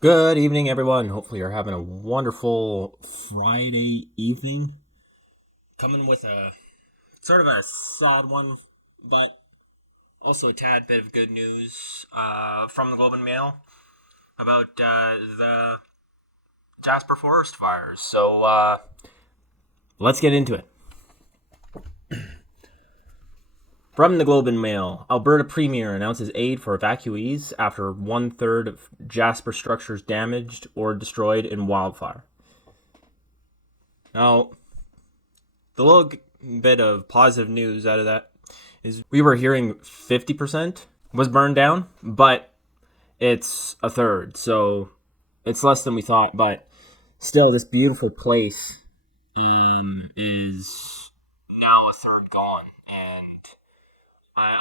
Good evening, everyone. Hopefully, you're having a wonderful Friday evening. Coming with a sort of a sad one, but also a tad bit of good news from the Globe and Mail about the Jasper forest fires. So let's get into it. From the Globe and Mail, Alberta Premier announces aid for evacuees after one-third of Jasper structures damaged or destroyed in wildfire. Now, the little bit of positive news out of that is we were hearing 50% was burned down, but it's a third, so it's less than we thought. But still, this beautiful place is now a third gone, and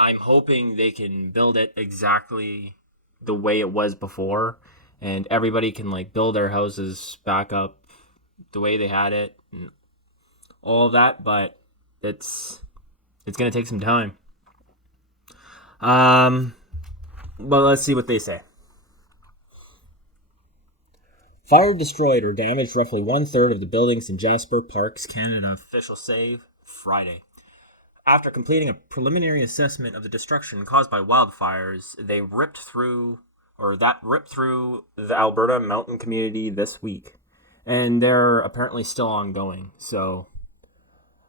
I'm hoping they can build it exactly the way it was before, and everybody can like build their houses back up the way they had it, and all of that. But it's gonna take some time. But let's see what they say. Fire destroyed or damaged roughly one-third of the buildings in Jasper Parks, Canada. Officials say Friday. After completing a preliminary assessment of the destruction caused by wildfires, they ripped through the Alberta mountain community this week, and they're apparently still ongoing. So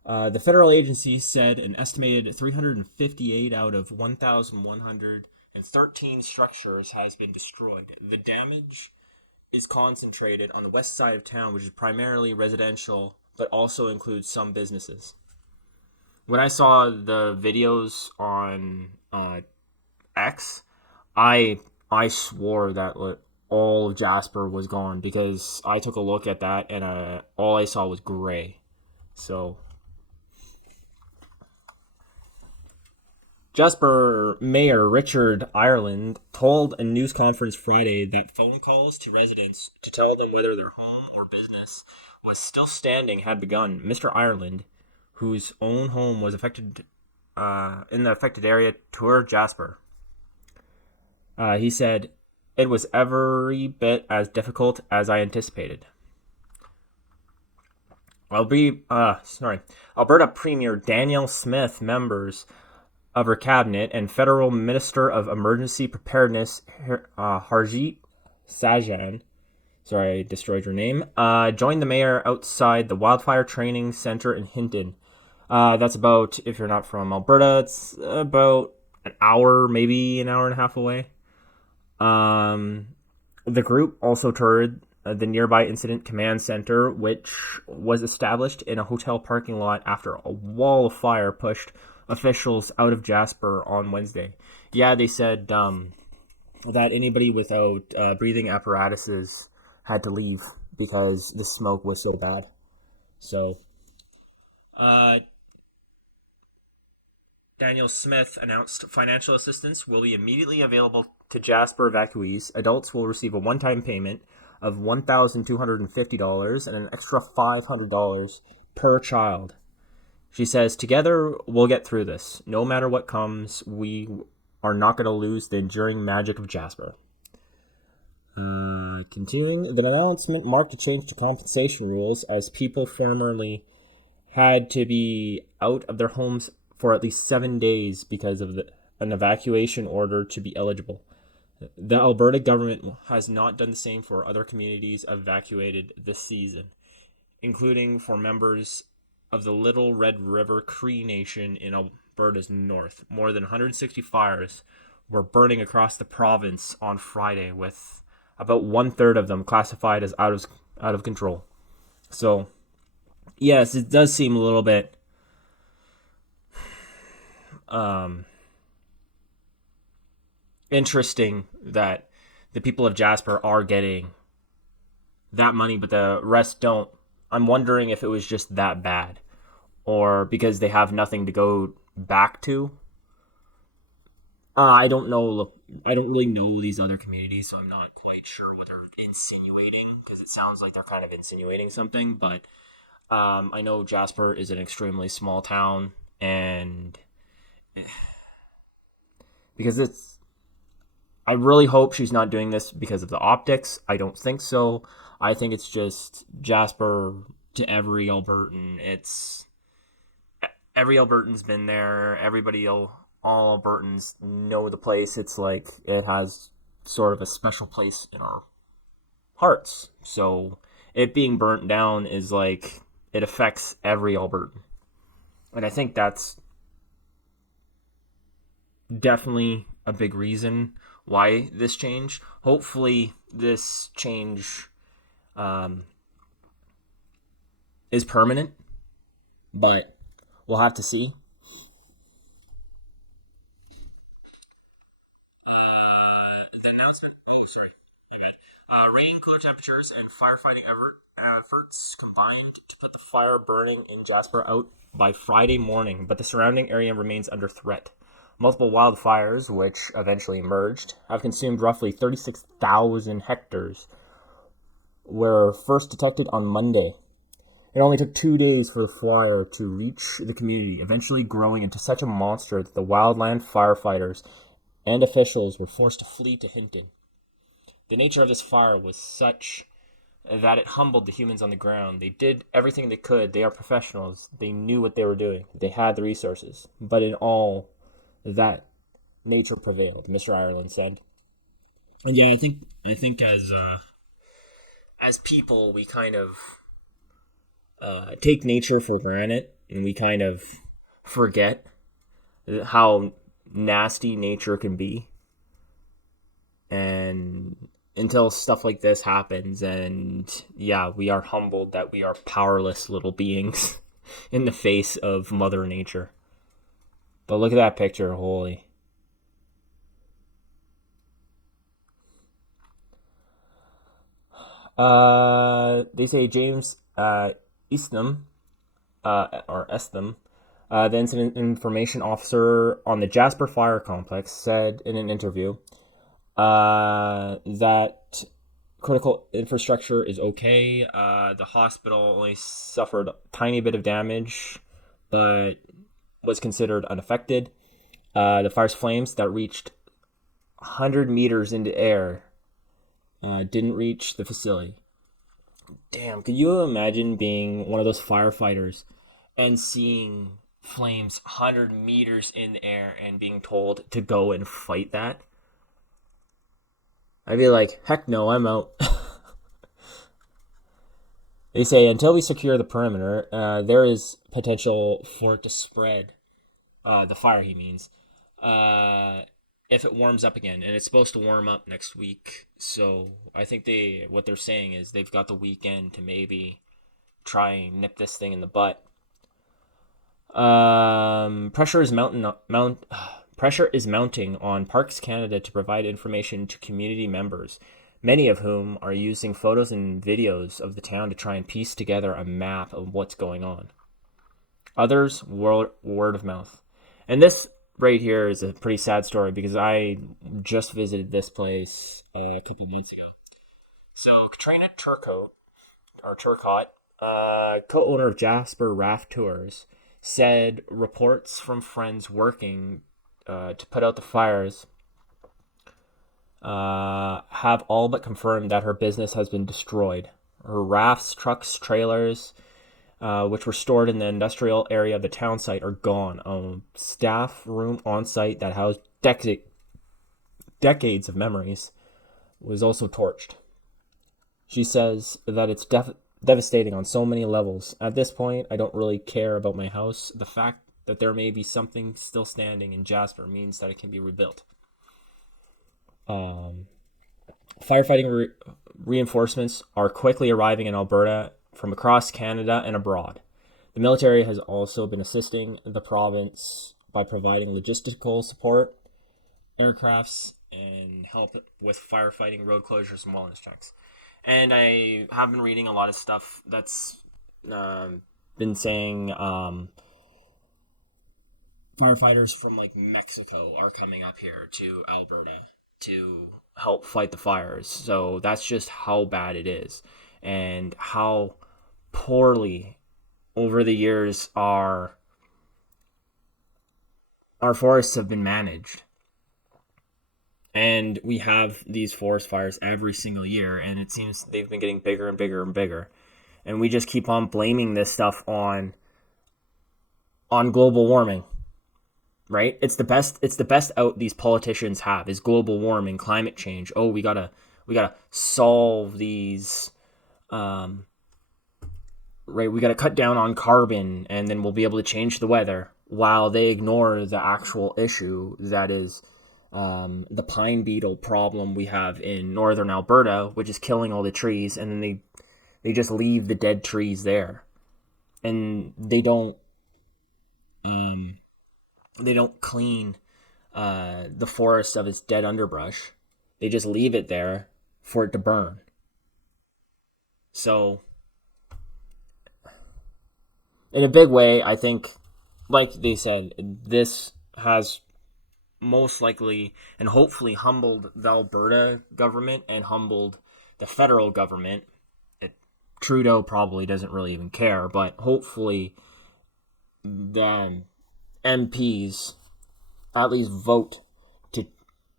the federal agency said an estimated 358 out of 1,113 structures has been destroyed. The damage is concentrated on the west side of town, which is primarily residential, but also includes some businesses. When I saw the videos on X, I swore that all of Jasper was gone because I took a look at that and all I saw was gray. So Jasper Mayor Richard Ireland told a news conference Friday that phone calls to residents to tell them whether their home or business was still standing had begun. Mr. Ireland, whose own home was affected in the affected area, toured Jasper. He said, "It was every bit as difficult as I anticipated." Alberta Premier Danielle Smith, members of her cabinet, and Federal Minister of Emergency Preparedness Harjit Sajjan, sorry I destroyed your name, joined the mayor outside the Wildfire Training Center in Hinton. That's about, if you're not from Alberta, it's about an hour, maybe an hour and a half away. The group also toured the nearby Incident Command Center, which was established in a hotel parking lot after a wall of fire pushed officials out of Jasper on Wednesday. Yeah, they said that anybody without breathing apparatuses had to leave because the smoke was so bad. So, Daniel Smith announced financial assistance will be immediately available to Jasper evacuees. Adults will receive a one-time payment of $1,250 and an extra $500 per child. She says, "Together, we'll get through this. No matter what comes, we are not going to lose the enduring magic of Jasper." Continuing, the announcement marked a change to compensation rules as people formerly had to be out of their homes for at least 7 days because of an evacuation order to be eligible. The Alberta government has not done the same for other communities evacuated this season, including for members of the Little Red River Cree Nation in Alberta's north. More than 160 fires were burning across the province on Friday, with about one-third of them classified as out of control. So, yes, it does seem a little bit interesting that the people of Jasper are getting that money, but the rest don't. I'm wondering if it was just that bad, or because they have nothing to go back to. I don't know. Look, I don't really know these other communities, so I'm not quite sure what they're insinuating, because it sounds like they're kind of insinuating something. But I know Jasper is an extremely small town, and because I really hope she's not doing this because of the optics. I don't think so. I think it's just Jasper to every Albertan. It's every Albertan's been there. All Albertans know the place. It's like it has sort of a special place in our hearts. So it being burnt down is like it affects every Albertan. And I think that's definitely a big reason why this change. Hopefully, this change um, is permanent, but we'll have to see. The announcement. Oh, sorry. Rain, cooler temperatures, and firefighting efforts combined to put the fire burning in Jasper out by Friday morning, but the surrounding area remains under threat. Multiple wildfires, which eventually emerged, have consumed roughly 36,000 hectares, were first detected on Monday. It only took 2 days for the fire to reach the community, eventually growing into such a monster that the wildland firefighters and officials were forced to flee to Hinton. The nature of this fire was such that it humbled the humans on the ground. They did everything they could. They are professionals. They knew what they were doing. They had the resources. But in all, that nature prevailed, Mr. Ireland said. And yeah, I think as people, we kind of take nature for granted, and we kind of forget how nasty nature can be. And until stuff like this happens, and yeah, we are humbled that we are powerless little beings in the face of Mother Nature. But look at that picture, holy. They say James Eastham, or Estham, the incident information officer on the Jasper Fire Complex, said in an interview that critical infrastructure is okay. The hospital only suffered a tiny bit of damage, but was considered unaffected. The fire's flames that reached 100 meters into air didn't reach the facility. Damn, could you imagine being one of those firefighters and seeing flames 100 meters in the air and being told to go and fight that? I'd be like, heck no, I'm out. They say until we secure the perimeter, there is potential for it to spread. The fire, he means. Uh, if it warms up again, and it's supposed to warm up next week. So I think what they're saying is they've got the weekend to maybe try and nip this thing in the butt. Pressure is pressure is mounting on Parks Canada to provide information to community members, many of whom are using photos and videos of the town to try and piece together a map of what's going on. Others, word of mouth. And this right here is a pretty sad story because I just visited this place a couple months ago. So Katrina Turcotte, co-owner of Jasper Raft Tours, said reports from friends working to put out the fires have all but confirmed that her business has been destroyed. Her rafts, trucks, trailers, which were stored in the industrial area of the town site, are gone. A staff room on site that housed decades of memories was also torched. She says that it's devastating on so many levels. At this point, I don't really care about my house. The fact that there may be something still standing in Jasper means that it can be rebuilt. Firefighting reinforcements are quickly arriving in Alberta from across Canada and abroad. The military has also been assisting the province by providing logistical support, aircrafts, and help with firefighting, road closures, and wellness checks. And I have been reading a lot of stuff that's been saying firefighters from like Mexico are coming up here to Alberta to help fight the fires. So that's just how bad it is and how poorly over the years our forests have been managed. And we have these forest fires every single year, and it seems they've been getting bigger and bigger and bigger. And we just keep on blaming this stuff on global warming, right? It's the best out these politicians have is global warming, climate change. Oh, we gotta solve these, um, right? We gotta cut down on carbon, and then we'll be able to change the weather. While they ignore the actual issue that is, the pine beetle problem we have in northern Alberta, which is killing all the trees, and then they just leave the dead trees there, and um, they don't clean the forest of its dead underbrush. They just leave it there for it to burn. So, in a big way, I think, like they said, this has most likely and hopefully humbled the Alberta government and humbled the federal government. It, Trudeau probably doesn't really even care, but hopefully the MPs at least vote to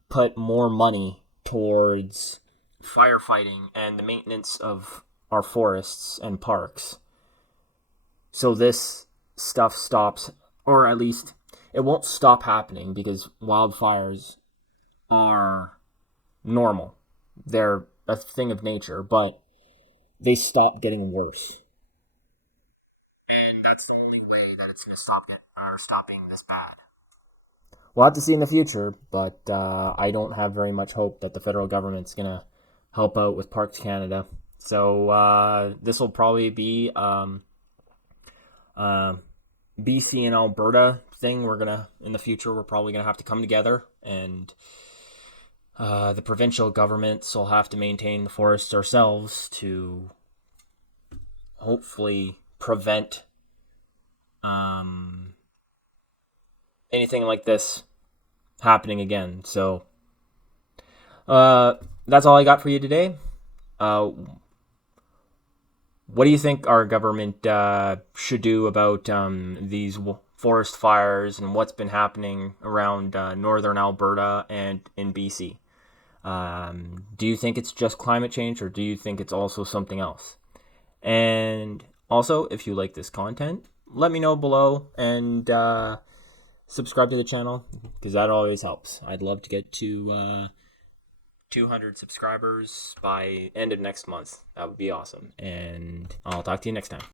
put more money towards firefighting and the maintenance of our forests and parks. So this stuff stops, or at least it won't stop happening because wildfires are normal. They're a thing of nature, but they stop getting worse. And that's the only way that it's going to stop being this bad. We'll have to see in the future, but I don't have very much hope that the federal government's going to help out with Parks Canada. So this will probably be uh, BC and Alberta thing. In the future, we're probably gonna have to come together, and the provincial governments will have to maintain the forests ourselves to hopefully prevent um, anything like this happening again. So that's all I got for you today. Uh, what do you think our government should do about these forest fires and what's been happening around northern Alberta and in BC? Do you think it's just climate change, or do you think it's also something else? And also, if you like this content, let me know below, and subscribe to the channel because that always helps. I'd love to get to 200 subscribers by end of next month. That would be awesome. And I'll talk to you next time.